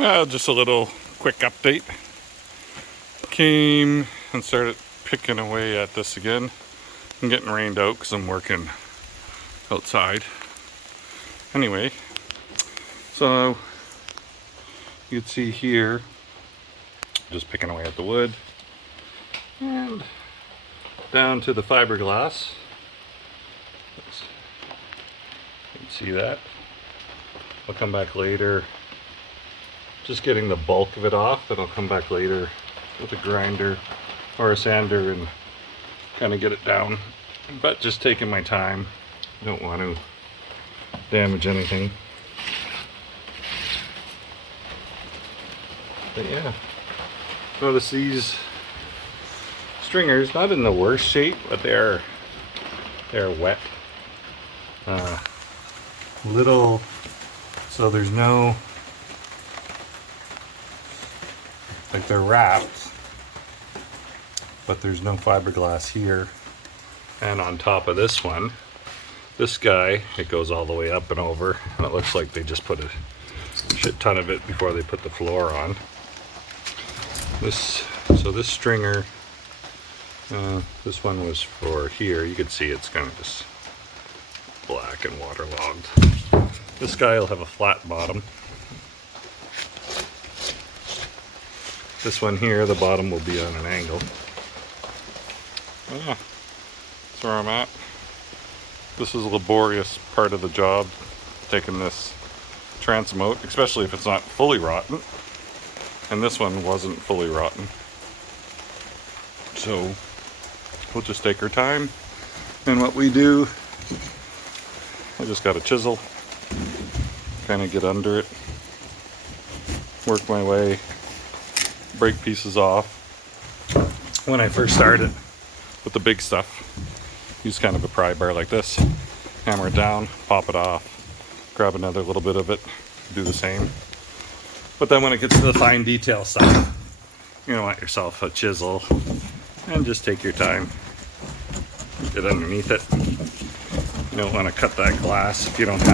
Well, just a little quick update. Came and started picking away at this again. I'm getting rained out because I'm working outside. Anyway, so you can see here, just picking away at the wood and down to the fiberglass. You can see that. I'll come back later, just getting the bulk of it off, and I'll come back later with a grinder or a sander and kind of get it down, but just taking my time. Don't want to damage anything. But yeah, notice these stringers, not in the worst shape, but they're wet. Little, so there's no, like they're wrapped, but there's no fiberglass here. And on top of this one, this guy, it goes all the way up and over, and it looks like they just put a shit ton of it before they put the floor on. So this stringer, this one was for here. You can see it's kind of just black and waterlogged. This guy will have a flat bottom. This one here, the bottom will be on an angle. Yeah, that's where I'm at. This is a laborious part of the job, taking this transom out, especially if it's not fully rotten. And this one wasn't fully rotten. So we'll just take our time. And what we do, I just got a chisel, kind of get under it, work my way, break pieces off. When I first started with the big stuff, use kind of a pry bar like this, hammer it down, pop it off, grab another little bit of it, do the same. But then when it gets to the fine detail stuff, you want yourself a chisel and just take your time, get underneath it. You don't want to cut that glass if you don't have